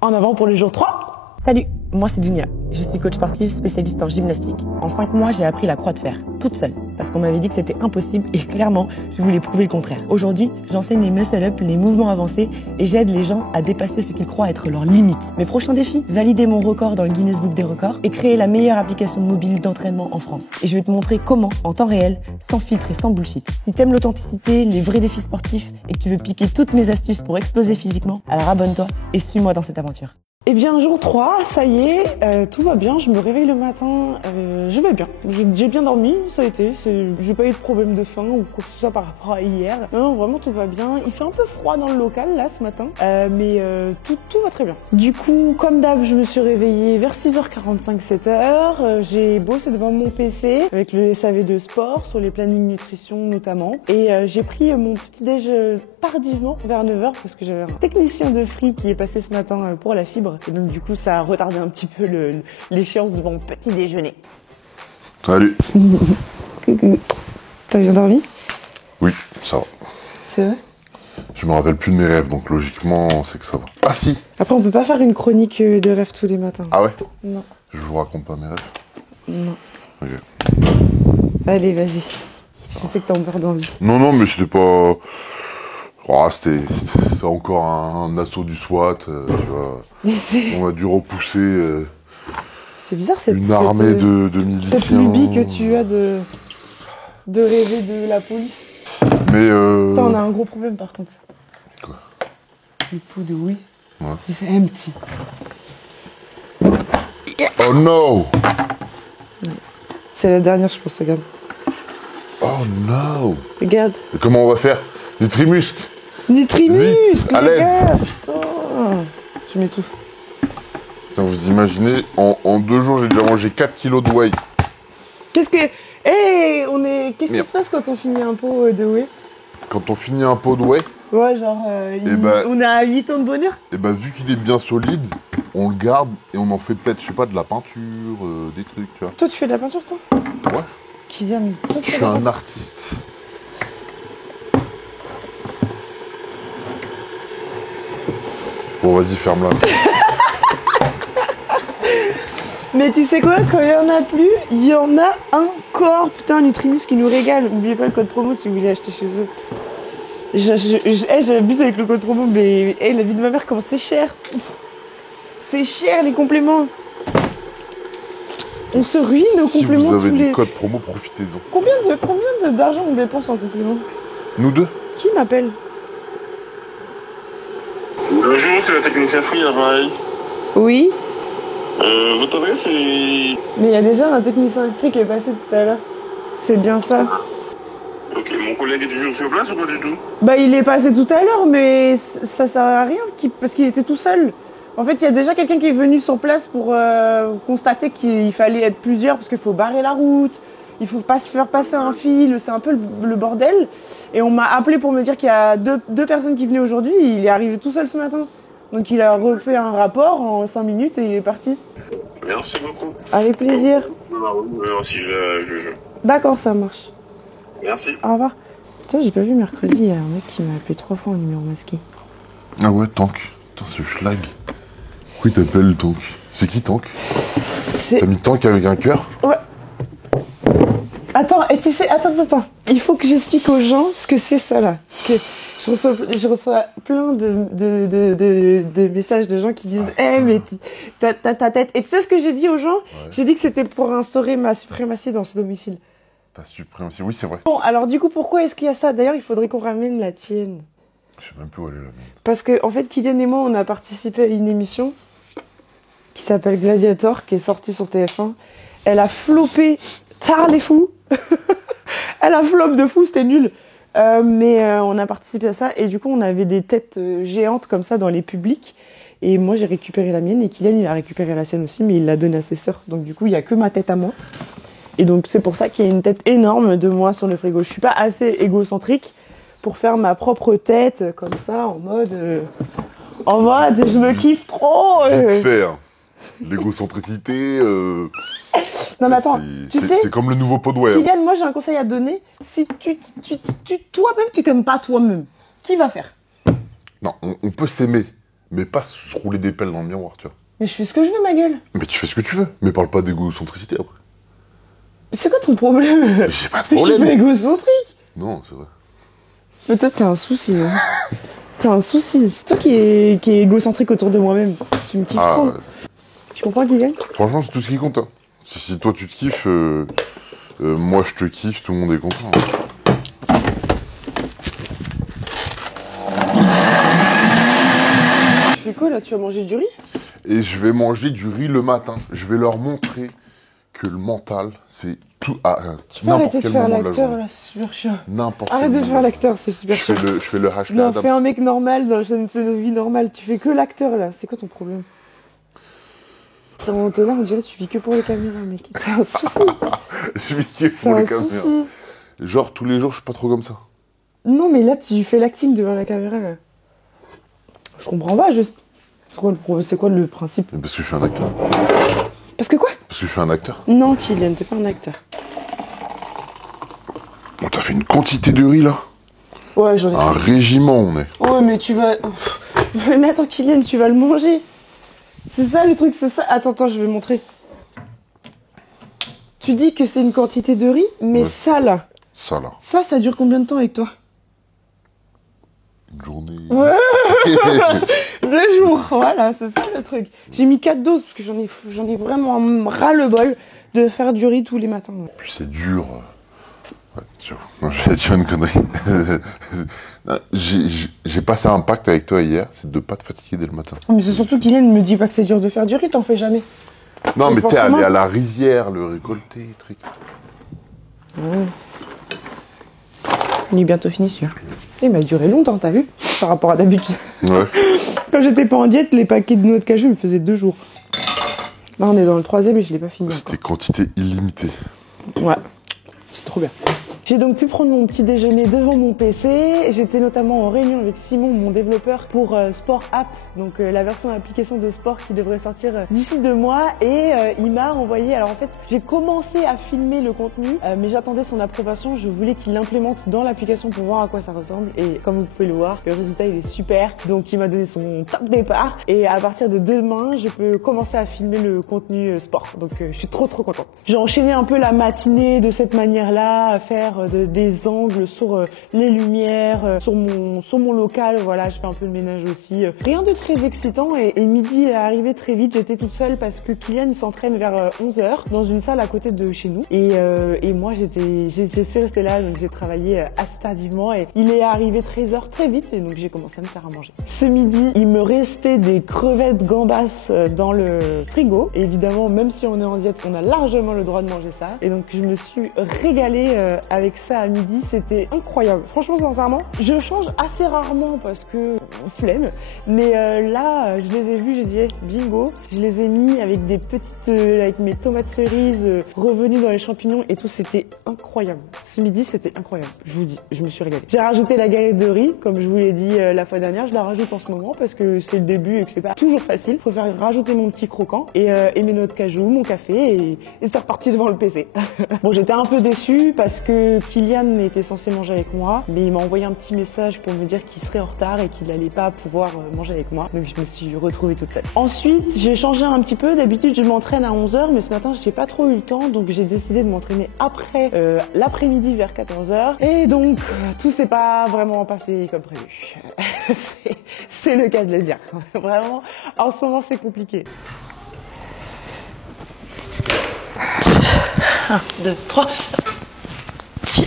En avant pour le jour 3. Salut, moi c'est Dunia. Je suis coach sportif spécialiste en gymnastique. En 5 mois, j'ai appris la croix de fer, toute seule. Parce qu'on m'avait dit que c'était impossible et clairement, je voulais prouver le contraire. Aujourd'hui, j'enseigne les muscle-up, les mouvements avancés et j'aide les gens à dépasser ce qu'ils croient être leurs limites. Mes prochains défis, valider mon record dans le Guinness Book des records et créer la meilleure application mobile d'entraînement en France. Et je vais te montrer comment, en temps réel, sans filtre et sans bullshit. Si t'aimes l'authenticité, les vrais défis sportifs et que tu veux piquer toutes mes astuces pour exploser physiquement, alors abonne-toi et suis-moi dans cette aventure. Eh bien, jour 3, ça y est, tout va bien, je me réveille le matin, je vais bien. J'ai bien dormi, ça a été, j'ai pas eu de problème de faim ou quoi que ce soit par rapport à hier. Non, vraiment, tout va bien. Il fait un peu froid dans le local, là, ce matin, mais tout va très bien. Du coup, comme d'hab, je me suis réveillée vers 6h45, 7h. J'ai bossé devant mon PC avec le SAV de sport, sur les plannings nutrition notamment. Et j'ai pris mon petit-déj tardivement, vers 9h, parce que j'avais un technicien de Free qui est passé ce matin pour la fibre. Et donc du coup, ça a retardé un petit peu l'échéance de mon petit déjeuner. Salut. Coucou. T'as bien dormi? Oui, ça va. C'est vrai? Je me rappelle plus de mes rêves, donc logiquement, c'est que ça va. Ah si. Après, on peut pas faire une chronique de rêves tous les matins. Ah ouais? Non. Je vous raconte pas mes rêves? Non. Ok. Allez, vas-y. Je sais que t'as peur d'envie. Non, mais c'était pas... Oh, c'était encore un assaut du SWAT, tu vois. On a dû repousser c'est bizarre une armée de miliciens. Cette lubie que tu as de rêver de la police. Mais Attends, on a un gros problème par contre. Quoi? Le pot de oui. Ouais. Et c'est empty. Oh no! C'est la dernière, je pense, regarde. Oh no! Regarde. Et comment on va faire? Nutrimuscle! Nutrimuscle, à les l'aide. gars, putain. Je m'étouffe. Vous imaginez, en 2 jours, j'ai déjà mangé 4 kilos de whey. Qu'est-ce que... Qu'est-ce qui se passe quand on finit un pot de whey? Quand on finit un pot de whey, Ouais, genre, on a 8 ans de bonheur. et bah vu qu'il est bien solide, on le garde et on en fait peut-être, je sais pas, de la peinture, des trucs, tu vois. Toi, tu fais de la peinture, toi? Ouais. Kylian, toi, Je suis un artiste. Bon, vas-y, ferme-la. Mais tu sais quoi, quand il y en a plus, il y en a encore. Putain, Nutrimus qui nous régale. N'oubliez pas le code promo si vous voulez acheter chez eux. J'abuse avec le code promo, mais la vie de ma mère, comment c'est cher. C'est cher les compléments. On se ruine aux Si compléments vous avez tous des les... codes promo, profitez-en. Combien d'argent on dépense en compléments? Nous deux? Qui m'appelle? Bonjour, c'est la technicien Free, pareil. Oui. Votre adresse est... Mais il y a déjà un technicien Free qui est passé tout à l'heure. C'est bien ça. Ok, mon collègue est toujours sur place ou pas du tout? Bah il est passé tout à l'heure, mais ça sert à rien parce qu'il était tout seul. En fait, il y a déjà quelqu'un qui est venu sur place pour constater qu'il fallait être plusieurs parce qu'il faut barrer la route, il faut pas se faire passer un fil, c'est un peu le bordel. Et on m'a appelé pour me dire qu'il y a deux personnes qui venaient aujourd'hui, il est arrivé tout seul ce matin. Donc il a refait un rapport en 5 minutes et il est parti. Merci beaucoup. Avec plaisir. Merci, je. D'accord, ça marche. Merci. Au revoir. Putain, j'ai pas vu mercredi, il y a un mec qui m'a appelé 3 fois en numéro masqué. Ah ouais, Tank. Putain, ce schlag. Pourquoi il t'appelle Tank? C'est qui Tank? T'as mis Tank avec un cœur? Ouais. Attends, et tu sais, attends. Il faut que j'explique aux gens ce que c'est ça là. Parce que je reçois plein de messages de gens qui disent mais ta tête. Et tu sais ce que j'ai dit aux gens? Ouais. J'ai dit que c'était pour instaurer ma suprématie dans ce domicile. Ta suprématie, oui, c'est vrai. Bon, alors du coup, pourquoi est-ce qu'il y a ça? D'ailleurs, il faudrait qu'on ramène la tienne. Je sais même plus où elle est la mienne. Parce que, en fait, Kylian et moi, on a participé à une émission qui s'appelle Gladiator, qui est sortie sur TF1. Elle a floppé tard les fous. Elle a flop de fou, c'était nul. Mais on a participé à ça et du coup, on avait des têtes géantes comme ça dans les publics. Et moi, j'ai récupéré la mienne et Kylian, il a récupéré la sienne aussi, mais il l'a donnée à ses sœurs. Donc du coup, il n'y a que ma tête à moi. Et donc, c'est pour ça qu'il y a une tête énorme de moi sur le frigo. Je suis pas assez égocentrique pour faire ma propre tête comme ça, en mode je me kiffe trop. Vite fait, hein. L'égocentricité, Non mais attends, tu sais, c'est comme le nouveau pot de whey. Kylian, moi j'ai un conseil à te donner. Si toi-même tu t'aimes pas toi-même, qui va faire? Non, on peut s'aimer, Mais pas se rouler des pelles dans le miroir, tu vois. Mais je fais ce que je veux, ma gueule. Mais tu fais ce que tu veux, mais parle pas d'égocentricité après. Mais c'est quoi ton problème? J'ai pas de Mais je suis problème. pas égocentrique. Non, c'est vrai. Mais toi, t'as un souci. Hein. T'as un souci. C'est toi qui est égocentrique autour de moi-même. Tu me kiffes trop. Tu comprends, Kylian? Franchement, c'est tout ce qui compte. Hein. Si toi tu te kiffes, moi je te kiffe, tout le monde est content. Tu fais quoi là? Tu vas manger du riz? Et je vais manger du riz le matin. Je vais leur montrer que le mental, c'est tout à tu peux arrêter de faire l'acteur là, c'est super chiant. Arrête de faire l'acteur, c'est super chiant. Je fais le hashtag. Non, fais un mec normal dans une vie normale. Tu fais que l'acteur là. C'est quoi ton problème? T'es là, on dirait que tu vis que pour les caméras, mec. C'est un souci. Je vis que pour les caméras. Souci. Genre tous les jours, je suis pas trop comme ça. Non, mais là, tu fais l'acting devant la caméra là. Je comprends pas, juste. C'est quoi le principe? Parce que je suis un acteur. Parce que quoi? Parce que je suis un acteur. Non, Kylian, t'es pas un acteur. Bon, t'as fait une quantité de riz là. Ouais, j'en ai fait. Un régiment, on est. Ouais, mais tu vas... Mais attends, Kylian, tu vas le manger. C'est ça le truc, c'est ça. Attends, je vais montrer. Tu dis que c'est une quantité de riz, mais ouais. Ça là. Ça là. Ça dure combien de temps avec toi? Une journée. Ouais. 2 jours, voilà, c'est ça le truc. J'ai mis 4 doses parce que j'en ai vraiment ras-le-bol de faire du riz tous les matins. Puis c'est dur. Ouais, tu vois, j'ai dit une connerie. J'ai passé un pacte avec toi hier, c'est de pas te fatiguer dès le matin. Mais c'est surtout Kylian ne me dit pas que c'est dur de faire du riz, t'en fais jamais. Non, mais tu sais, aller à la rizière, le récolter, truc. Ouais. Il est bientôt fini celui-là. Il m'a duré longtemps, t'as vu? Par rapport à d'habitude. Ouais. Quand j'étais pas en diète, les paquets de noix de cajou me faisaient 2 jours. Là, on est dans le 3e et je l'ai pas fini. C'était quantité illimitée. Ouais, c'est trop bien. J'ai donc pu prendre mon petit déjeuner devant mon PC. J'étais notamment en réunion avec Simon, mon développeur, pour Sport App, donc la version application de sport qui devrait sortir d'ici 2 mois. Et il m'a envoyé, alors en fait, j'ai commencé à filmer le contenu, mais j'attendais son approbation. Je voulais qu'il l'implémente dans l'application pour voir à quoi ça ressemble. Et comme vous pouvez le voir, le résultat il est super. Donc il m'a donné son top départ. Et à partir de demain, je peux commencer à filmer le contenu sport. Donc je suis trop contente. J'ai enchaîné un peu la matinée de cette manière-là, à faire des angles sur les lumières, sur mon local, voilà, je fais un peu de ménage aussi. Rien de très excitant et midi est arrivé très vite, j'étais toute seule parce que Kylian s'entraîne vers 11h dans une salle à côté de chez nous et moi je suis restée là, donc j'ai travaillé assez tardivement et il est arrivé 13h très vite et donc j'ai commencé à me faire à manger. Ce midi, il me restait des crevettes gambas dans le frigo et évidemment, même si on est en diète, on a largement le droit de manger ça et donc je me suis régalée avec ça à midi, c'était incroyable. Franchement, sincèrement, je change assez rarement parce que flemme, mais là, je les ai vus, j'ai dit hey, bingo, je les ai mis avec des petites, avec mes tomates cerises revenues dans les champignons et tout, c'était incroyable. Ce midi, c'était incroyable. Je vous dis, je me suis régalée. J'ai rajouté la galette de riz, comme je vous l'ai dit la fois dernière, je la rajoute en ce moment parce que c'est le début et que c'est pas toujours facile. Je préfère rajouter mon petit croquant et mes noix de cajou, mon café et c'est reparti devant le PC. Bon, j'étais un peu déçue parce que Kylian était censé manger avec moi, mais il m'a envoyé un petit message pour me dire qu'il serait en retard et qu'il n'allait pas pouvoir manger avec moi. Donc je me suis retrouvée toute seule. Ensuite, j'ai changé un petit peu. D'habitude, je m'entraîne à 11h, mais ce matin, je n'ai pas trop eu le temps, donc j'ai décidé de m'entraîner après l'après-midi vers 14h. Et donc, tout s'est pas vraiment passé comme prévu. C'est le cas de le dire. Vraiment, en ce moment, c'est compliqué. 1, 2, 3...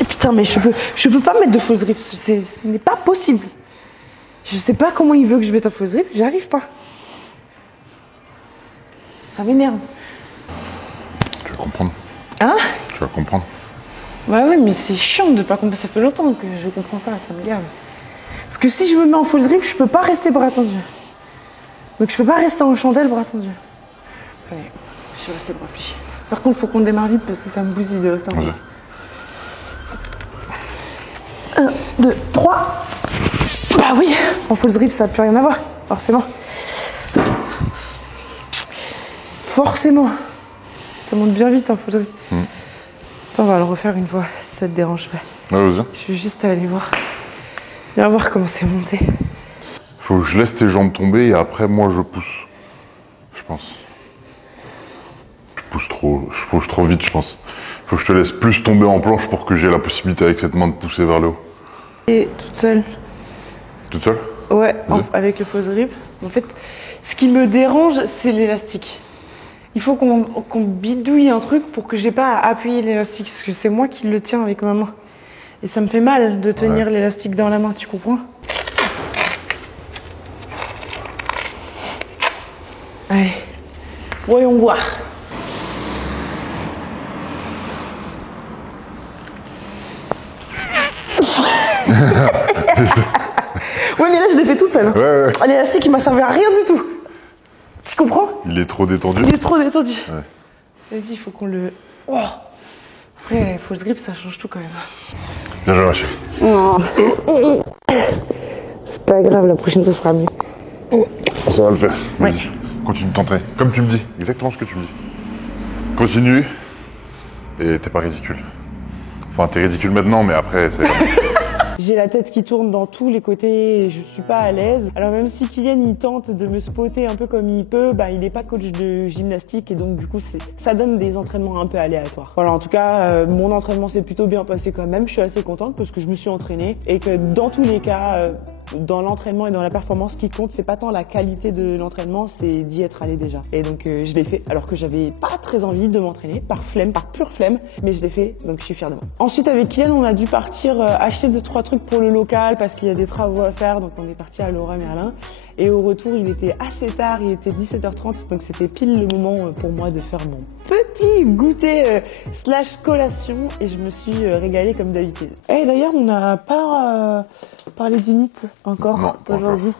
Putain, mais je peux pas mettre de fausse grippe, ce n'est pas possible. Je sais pas comment il veut que je mette un fausse grippe, j'y arrive pas. Ça m'énerve. Tu vas comprendre. Hein? Tu vas comprendre. Bah ouais, mais c'est chiant de pas comprendre, ça fait longtemps que je comprends pas, ça me gave. Parce que si je me mets en fausse grippe, je peux pas rester bras tendus. Donc je peux pas rester en chandelle bras tendus. Ouais, je vais rester bras pliés. Par contre, faut qu'on démarre vite parce que ça me bousille de rester en ouais. 1, 2, 3. Bah oui, en fausse grippe, ça n'a plus rien à voir, forcément. Forcément. Ça monte bien vite en fausse grippe. Attends, on va le refaire une fois, si ça te dérange pas. Ouais, vas-y. Je vais juste aller voir. Viens voir comment c'est monté. Faut que je laisse tes jambes tomber et après, moi, je pousse. Je pense. Je pousse trop vite, je pense. Faut que je te laisse plus tomber en planche pour que j'ai la possibilité avec cette main de pousser vers le haut. Et toute seule. Toute seule? Ouais, avec le faux grip. En fait, ce qui me dérange, c'est l'élastique. Il faut qu'on bidouille un truc pour que j'ai pas à appuyer l'élastique, parce que c'est moi qui le tiens avec ma main. Et ça me fait mal de tenir l'élastique dans la main, tu comprends? Allez, voyons voir. Ouais, mais là, je l'ai fait tout seul. Ouais. L'élastique, il m'a servi à rien du tout. Tu comprends? Il est trop détendu. Il est trop détendu. Ouais. Vas-y, il faut qu'on le... Oh. Après, false grip, ça change tout quand même. Bien joué, ma chérie. Oh. C'est pas grave, la prochaine fois, ce sera mieux. Ça va le faire. Ouais. Vas-y, continue de t'entraîner. Comme tu me dis, exactement ce que tu me dis. Continue. Et t'es pas ridicule. Enfin, t'es ridicule maintenant, mais après, c'est... J'ai la tête qui tourne dans tous les côtés et je suis pas à l'aise. Alors même si Kylian il tente de me spotter un peu comme il peut, bah il n'est pas coach de gymnastique et donc du coup ça donne des entraînements un peu aléatoires. Voilà, en tout cas mon entraînement s'est plutôt bien passé quand même. Je suis assez contente parce que je me suis entraînée et que dans tous les cas, dans l'entraînement et dans la performance, ce qui compte c'est pas tant la qualité de l'entraînement, c'est d'y être allé déjà. Et donc je l'ai fait alors que j'avais pas très envie de m'entraîner, par flemme, par pure flemme, mais je l'ai fait donc je suis fière de moi. Ensuite avec Kylian on a dû partir acheter 2-3 trucs pour le local parce qu'il y a des travaux à faire, donc on est parti à Leroy Merlin et au retour il était assez tard, il était 17h30 donc c'était pile le moment pour moi de faire mon petit goûter / collation et je me suis régalée comme d'habitude. Et d'ailleurs on n'a pas parlé du NIT encore aujourd'hui.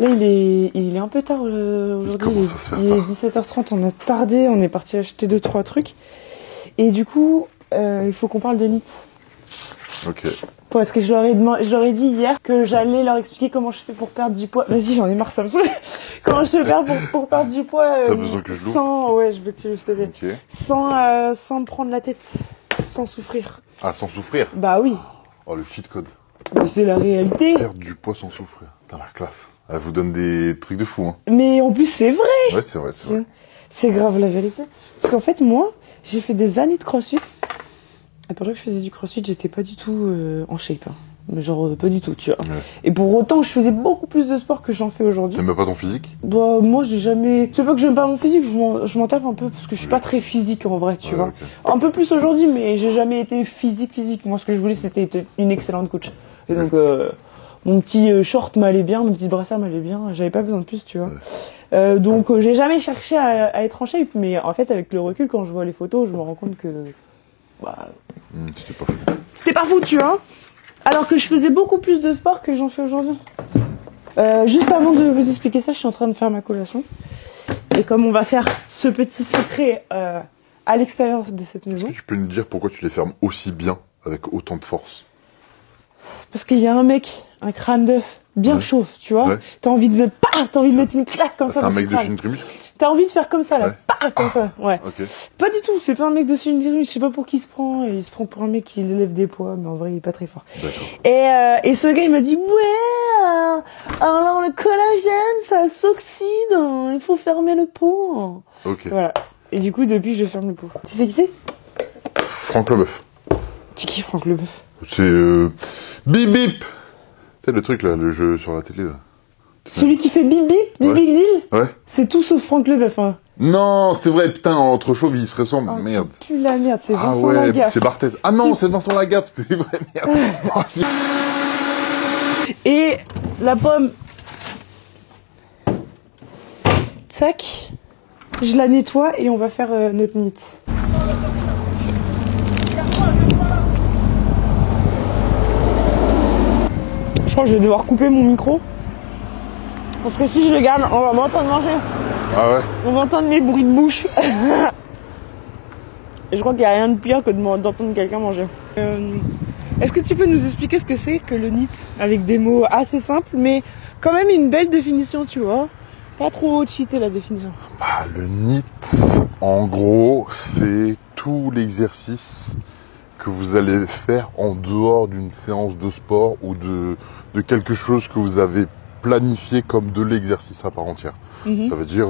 Là il est un peu tard aujourd'hui, il est 17h30, on a tardé, on est parti acheter 2-3 trucs et du coup il faut qu'on parle de NIT. Ok. Parce que je leur ai dit hier que j'allais leur expliquer comment je fais pour perdre du poids. Vas-y, j'en ai marre, ça me saoule. Comment je fais pour perdre du poids T'as besoin que je l'ouvre? sans... Ouais, je veux que tu l'ouvres, s'il te plaît. Okay. Sans me prendre la tête, sans souffrir. Ah, sans souffrir? Bah oui. Oh, le cheat code. Mais c'est la réalité. Perdre du poids sans souffrir. T'as la classe. Elle vous donne des trucs de fou, hein. Mais en plus, c'est vrai. Ouais, c'est vrai, c'est vrai. C'est grave la vérité. Parce qu'en fait, moi, j'ai fait des années de crossfit. Et pendant que je faisais du crossfit, j'étais pas du tout en shape. Hein. Mais genre, pas du tout, tu vois. Ouais. Et pour autant, je faisais beaucoup plus de sport que j'en fais aujourd'hui. T'aimes pas ton physique? Bah, moi, j'ai jamais... C'est pas que j'aime pas mon physique, je m'en tape un peu, parce que je suis pas très physique, en vrai, tu vois. Okay. Un peu plus aujourd'hui, mais j'ai jamais été physique. Moi, ce que je voulais, c'était être une excellente coach. Et donc, mon petit short m'allait bien, mon petit brassard m'allait bien, j'avais pas besoin de plus, tu vois. Ouais. Donc, j'ai jamais cherché à être en shape, mais en fait, avec le recul, quand je vois les photos, je me rends compte que... Bah... C'était pas fou. C'était pas fou, tu vois. Alors que je faisais beaucoup plus de sport que j'en fais aujourd'hui. Juste avant de vous expliquer ça, je suis en train de faire ma collation. Et comme on va faire ce petit secret à l'extérieur de cette maison... Est-ce que tu peux nous dire pourquoi tu les fermes aussi bien, avec autant de force? Parce qu'il y a un mec, un crâne d'œuf, bien chauve, tu vois. Ouais. T'as envie de mettre une claque comme ça dans son crâne. C'est un mec de Chine-Trimus? T'as envie de faire comme ça, là, comme ça, ouais. Okay. Pas du tout, c'est pas un mec de Chine-Trimus, je sais pas pour qui il se prend. Il se prend pour un mec qui lève des poids, mais en vrai, il est pas très fort. Et ce gars, il m'a dit, ouais, alors le collagène, ça s'oxyde, il faut fermer le pot. Ok. Voilà. Et du coup, depuis, je ferme le pot. Tu sais qui c'est? Franck Leboeuf. C'est qui, Franck Leboeuf? C'est Bip Bip. C'est le truc là, le jeu sur la télé là. Celui qui fait Bip Bip du Big Deal? Ouais. C'est tout sauf Franck Leboeuf. Hein. Non, c'est vrai, putain, entre chauves, ils se ressemblent. Oh, merde. Tu pues la merde, c'est Vincent Lagaffe. C'est Barthez. Ah non, c'est Vincent Lagaffe, c'est vrai, merde. Oh, et la pomme. Tac. Je la nettoie et on va faire notre NIT. Je crois que je vais devoir couper mon micro. Parce que si je le garde, on va m'entendre manger. Ah ouais? On va entendre mes bruits de bouche. Et je crois qu'il n'y a rien de pire que d'entendre quelqu'un manger. Est-ce que tu peux nous expliquer ce que c'est que le NIT? Avec des mots assez simples, mais quand même une belle définition, tu vois. Pas trop cheaté la définition. Bah, le NIT, en gros, c'est tout l'exercice que vous allez faire en dehors d'une séance de sport ou de quelque chose que vous avez planifié comme de l'exercice à part entière. Ça veut dire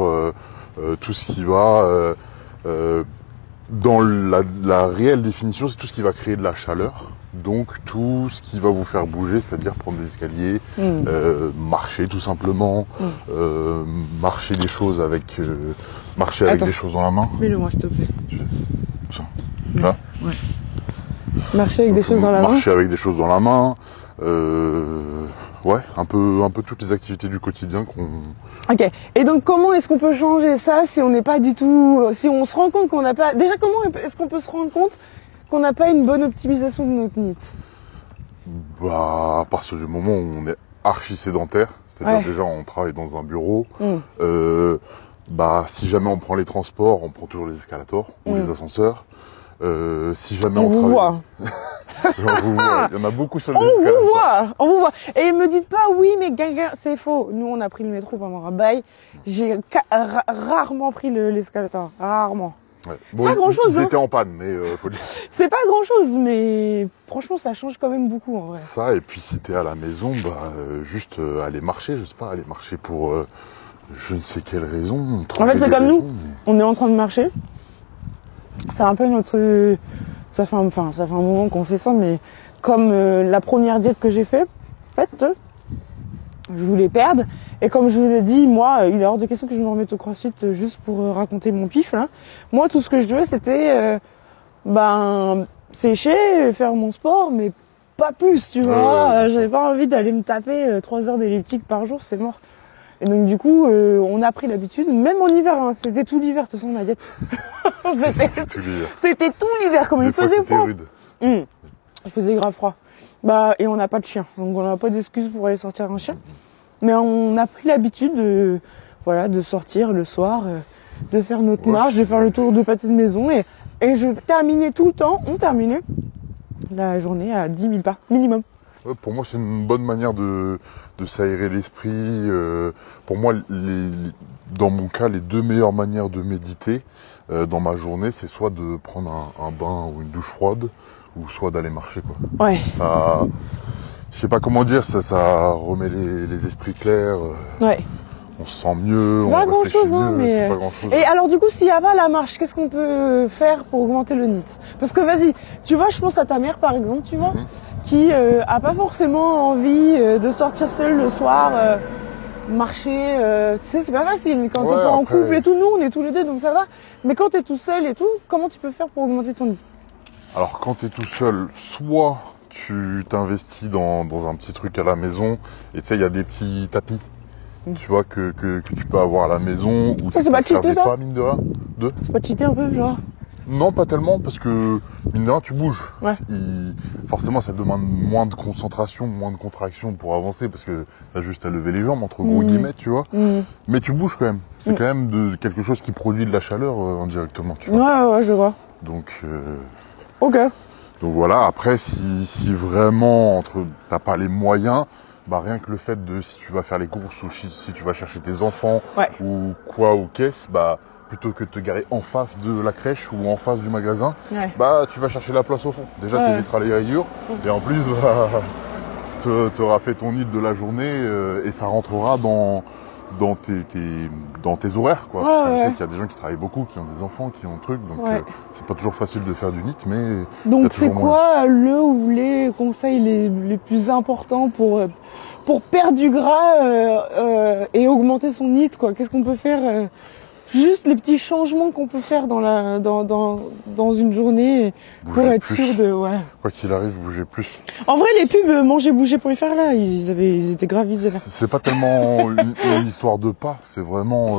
tout ce qui va dans la réelle définition, c'est tout ce qui va créer de la chaleur. Donc tout ce qui va vous faire bouger, c'est-à-dire prendre des escaliers, marcher tout simplement, marcher des choses avec des choses dans la main. Mets-le-moi, s'il te plaît. Ça. Là. Ouais. Marcher avec des choses dans la main. Marcher avec des choses dans la main. Ouais, un peu toutes les activités du quotidien qu'on... Ok. Et donc, comment est-ce qu'on peut changer ça si on n'est pas du tout... Si on se rend compte qu'on n'a pas... Déjà, comment est-ce qu'on peut se rendre compte qu'on n'a pas une bonne optimisation de notre NEAT? Bah, à partir du moment où on est archi sédentaire, c'est-à-dire déjà on travaille dans un bureau, bah, si jamais on prend les transports, on prend toujours les escalators ou les ascenseurs. Si jamais on vous voit. Vous voit. Il y en a beaucoup sur les On vous voit. Et me dites pas, oui, mais gaga, c'est faux. Nous, on a pris le métro pendant Rabaille. J'ai rarement pris l'escalator. Rarement. Ouais. C'est pas grand-chose. Ils étaient en panne, mais faut dire. C'est pas grand-chose, mais franchement, ça change quand même beaucoup, en vrai. Ça, et puis si t'es à la maison, bah, juste aller marcher, je sais pas, aller marcher pour je ne sais quelle raison. En fait, c'est comme nous. On est en train de marcher. C'est un peu notre... Ça fait un moment qu'on fait ça, mais comme la première diète que j'ai fait, en fait, je voulais perdre. Et comme je vous ai dit, moi, il est hors de question que je me remette au crossfit juste pour raconter mon pif, là. Moi, tout ce que je veux, c'était sécher, faire mon sport, mais pas plus, tu vois. J'avais pas envie d'aller me taper 3 heures d'elliptique par jour, c'est mort. Et donc du coup, on a pris l'habitude, même en hiver, hein, c'était tout l'hiver, de toute façon, ma diète. C'était tout l'hiver. C'était tout l'hiver, comme il faisait froid. Rude. Il faisait grave froid. Bah, et on n'a pas de chien, donc on n'a pas d'excuse pour aller sortir un chien. Mais on a pris l'habitude de sortir le soir, de faire notre marche, de faire le tour de pâté de maison, et je terminais tout le temps, on terminait la journée à 10 000 pas, minimum. Ouais, pour moi, c'est une bonne manière de s'aérer l'esprit. Pour moi, dans mon cas, les 2 meilleures manières de méditer dans ma journée, c'est soit de prendre un bain ou une douche froide, ou soit d'aller marcher, quoi. Ouais. Ça, je sais pas comment dire, ça remet les esprits clairs. Ouais. On se sent mieux, c'est pas grand chose, hein, mais... c'est pas grand chose. Et alors du coup, s'il y a pas la marche, qu'est-ce qu'on peut faire pour augmenter le NEAT? Parce que vas-y, tu vois, je pense à ta mère par exemple, tu vois, qui a pas forcément envie de sortir seule le soir, marcher, tu sais, c'est pas facile quand t'es pas en couple et tout. Nous, on est tous les deux, donc ça va. Mais quand t'es tout seul et tout, comment tu peux faire pour augmenter ton NEAT? Alors quand t'es tout seul, soit tu t'investis dans un petit truc à la maison, et tu sais, il y a des petits tapis. Tu vois, que tu peux avoir à la maison, ou ça, tu c'est pas peux faire cheaté, des ça pas, mine de rien. C'est pas cheaté un peu, genre? Non, pas tellement, parce que, mine de rien, tu bouges. Ouais. Forcément, ça demande moins de concentration, moins de contraction pour avancer, parce que t'as juste à lever les jambes, entre gros guillemets, tu vois. Mais tu bouges quand même. C'est quand même quelque chose qui produit de la chaleur indirectement, tu vois. Ouais, je vois. Donc, ok. Donc voilà, après, si vraiment, t'as pas les moyens, bah rien que le fait de, si tu vas faire les courses ou si tu vas chercher tes enfants ou quoi ou qu'est-ce, bah plutôt que de te garer en face de la crèche ou en face du magasin, bah tu vas chercher la place au fond. Déjà t'éviteras les rayures et en plus bah t'auras fait ton nid de la journée et ça rentrera dans tes horaires, quoi. Parce que je sais qu'il y a des gens qui travaillent beaucoup, qui ont des enfants, qui ont des trucs, donc c'est pas toujours facile de faire du NEAT, mais... Donc c'est quoi le ou les conseils les plus importants pour perdre du gras et augmenter son NEAT, quoi? Qu'est-ce qu'on peut faire juste les petits changements qu'on peut faire dans une journée pour être sûr de... Quoi qu'il arrive, bouger plus. En vrai, les pubs Manger, bouger pour les faire là, ils étaient graves visionnaires. C'est pas tellement une histoire de pas, c'est vraiment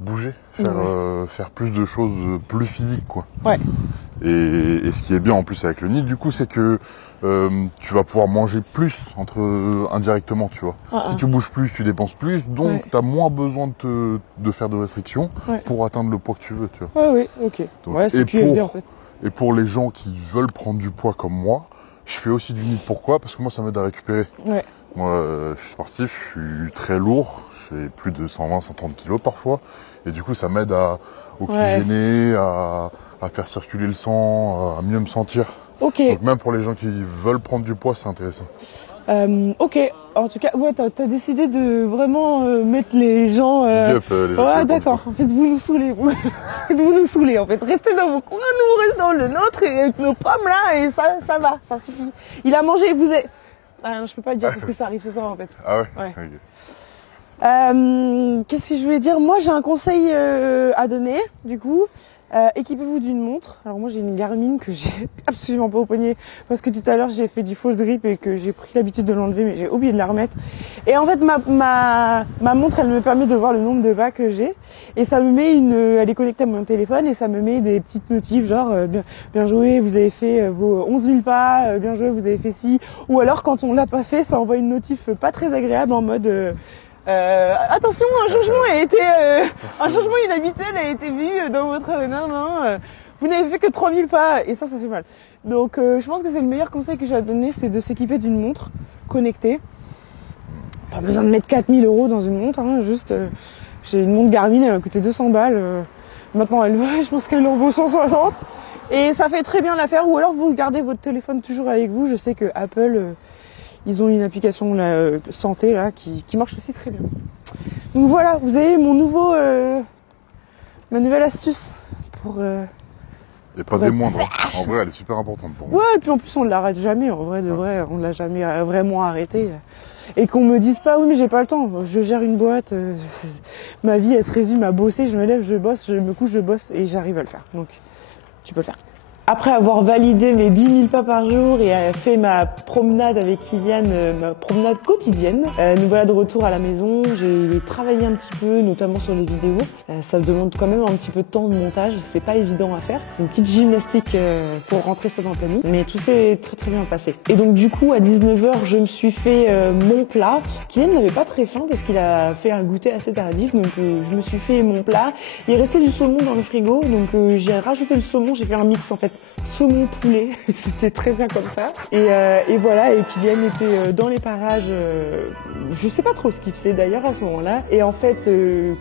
bouger, faire plus de choses plus physiques, quoi. Ouais. Et ce qui est bien en plus avec le NEAT, du coup, c'est que tu vas pouvoir manger plus indirectement, tu vois. Si tu bouges plus, tu dépenses plus, donc tu as moins besoin de faire de restrictions pour atteindre le poids que tu veux, tu vois. Oui, ok. Donc, c'est QFD en fait. Et pour les gens qui veulent prendre du poids comme moi, je fais aussi du NEAT. Pourquoi? Parce que moi, ça m'aide à récupérer. Ouais. Moi, je suis sportif, je suis très lourd, je fais plus de 120-130 kilos parfois, et du coup, ça m'aide à oxygéner, à faire circuler le sang, à mieux me sentir. Ok. Donc même pour les gens qui veulent prendre du poids, c'est intéressant. Ok. En tout cas, ouais, t'as décidé de vraiment mettre les gens... Big up, les gens ouais, qui d'accord. En fait, vous nous saoulez. Vous nous saoulez, en fait. Restez dans vos coins, nous, on reste dans le nôtre, et avec nos pommes, là, et ça va, ça suffit. Il a mangé, vous êtes... Ah, non, je peux pas le dire parce que ça arrive ce soir, en fait. Ah ouais, ouais. Okay. Qu'est-ce que je voulais dire? Moi, j'ai un conseil à donner, du coup. Équipez-vous d'une montre. Alors moi, j'ai une Garmin que j'ai absolument pas au poignet parce que tout à l'heure, j'ai fait du false grip et que j'ai pris l'habitude de l'enlever, mais j'ai oublié de la remettre. Et en fait, ma montre, elle me permet de voir le nombre de pas que j'ai. Et ça me met elle est connectée à mon téléphone et ça me met des petites notifs genre bien joué, vous avez fait vos 11 000 pas, bien joué, vous avez fait ci. Ou alors, quand on l'a pas fait, ça envoie une notif pas très agréable en mode... attention, un changement inhabituel a été vu dans votre vous n'avez fait que 3000 pas et ça fait mal. Donc je pense que c'est le meilleur conseil que j'ai à donner, c'est de s'équiper d'une montre connectée. Pas besoin de mettre 4000 € dans une montre, hein, juste j'ai une montre Garmin, elle m'a coûté 200 balles. Maintenant je pense qu'elle en vaut 160 et ça fait très bien l'affaire. Ou alors vous gardez votre téléphone toujours avec vous. Je sais que Apple ils ont une application santé là qui marche aussi très bien. Donc voilà, vous avez ma nouvelle astuce pour. Et pas des moindres. En vrai, elle est super importante pour moi. Ouais, et puis en plus on ne l'arrête jamais. En vrai de vrai, on ne l'a jamais vraiment arrêté. Et qu'on me dise pas, oui mais j'ai pas le temps. Je gère une boîte. Ma vie, elle se résume à bosser. Je me lève, je bosse, je me couche, je bosse et j'arrive à le faire. Donc tu peux le faire. Après avoir validé mes 10 000 pas par jour et fait ma promenade avec Kylian, ma promenade quotidienne, nous voilà de retour à la maison. J'ai travaillé un petit peu, notamment sur les vidéos. Ça demande quand même un petit peu de temps de montage, c'est pas évident à faire. C'est une petite gymnastique pour rentrer ça dans le planning, mais tout s'est très très bien passé. Et donc du coup, à 19 h, je me suis fait mon plat. Kylian n'avait pas très faim parce qu'il a fait un goûter assez tardif, donc je me suis fait mon plat. Il restait du saumon dans le frigo, donc j'ai rajouté le saumon, j'ai fait un mix en fait. Saumon poulet, c'était très bien comme ça. Et voilà, et Kylian était dans les parages, je sais pas trop ce qu'il faisait d'ailleurs à ce moment-là. Et en fait,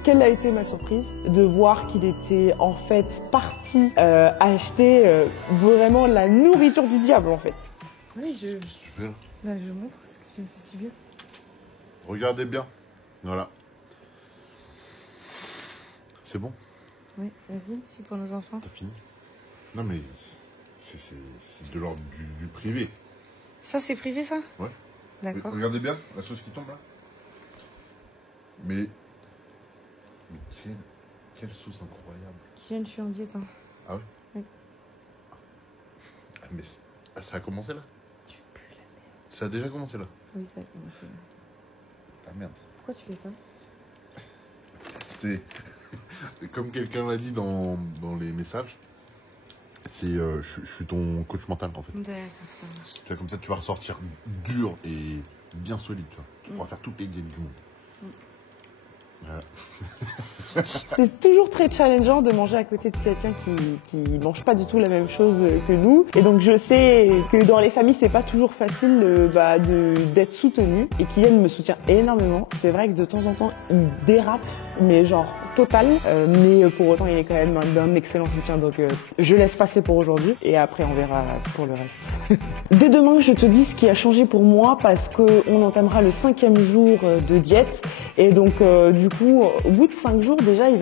quelle a été ma surprise de voir qu'il était en fait parti acheter vraiment la nourriture du diable en fait. Oui, Qu'est-ce que tu fais là? Bah, je montre ce que tu me fais subir. Regardez bien. Voilà. C'est bon? Oui, vas-y, c'est pour nos enfants. T'as fini? Non mais c'est de l'ordre du privé. Ça c'est privé ça? Ouais. D'accord. Regardez bien la sauce qui tombe là. Mais quelle sauce incroyable. Kylian, je suis en diète. Hein. Ah ouais? Oui. Ah, mais ça a commencé là? Tu pues la merde. Ça a déjà commencé là? Oui, ça a commencé là. Ah merde. Pourquoi tu fais ça? C'est comme quelqu'un l'a dit dans les messages. C'est je suis ton coach mental en fait. D'accord, ça marche. Tu vois, comme ça tu vas ressortir dur et bien solide, tu vois. Tu pourras faire toutes les diètes du monde. Voilà. C'est toujours très challengeant de manger à côté de quelqu'un qui mange pas du tout la même chose que nous. Et donc je sais que dans les familles c'est pas toujours facile d'être soutenu. Et Kylian me soutient énormément. C'est vrai que de temps en temps il dérape, mais genre total. Mais pour autant il est quand même d'un excellent soutien. Donc je laisse passer pour aujourd'hui et après on verra pour le reste. Dès demain je te dis ce qui a changé pour moi parce qu'on entamera le 5e jour de diète. Et donc du coup au bout de 5 jours déjà il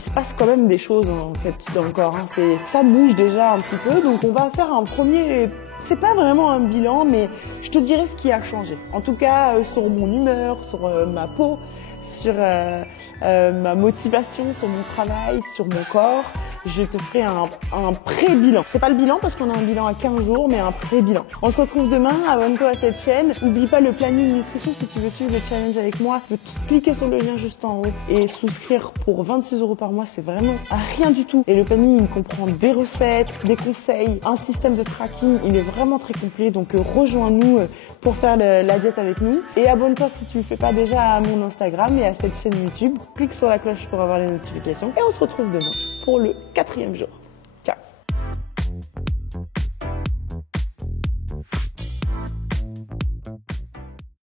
se passe quand même des choses en fait dans le corps. Hein. Ça bouge déjà un petit peu. Donc on va faire un premier... C'est pas vraiment un bilan, mais je te dirai ce qui a changé. En tout cas, sur mon humeur, sur ma peau, sur ma motivation, sur mon travail, sur mon corps. Je te ferai un pré-bilan. C'est pas le bilan parce qu'on a un bilan à 15 jours, mais un pré-bilan. On se retrouve demain, abonne-toi à cette chaîne. N'oublie pas le planning nutrition si tu veux suivre le challenge avec moi. Tu peux cliquer sur le lien juste en haut et souscrire pour 26 € par mois. C'est vraiment rien du tout. Et le planning, il comprend des recettes, des conseils, un système de tracking. Il est vraiment très complet. Donc rejoins-nous pour faire la diète avec nous. Et abonne-toi si tu ne le fais pas déjà à mon Instagram et à cette chaîne YouTube. Clique sur la cloche pour avoir les notifications. Et on se retrouve demain pour le 4e jour.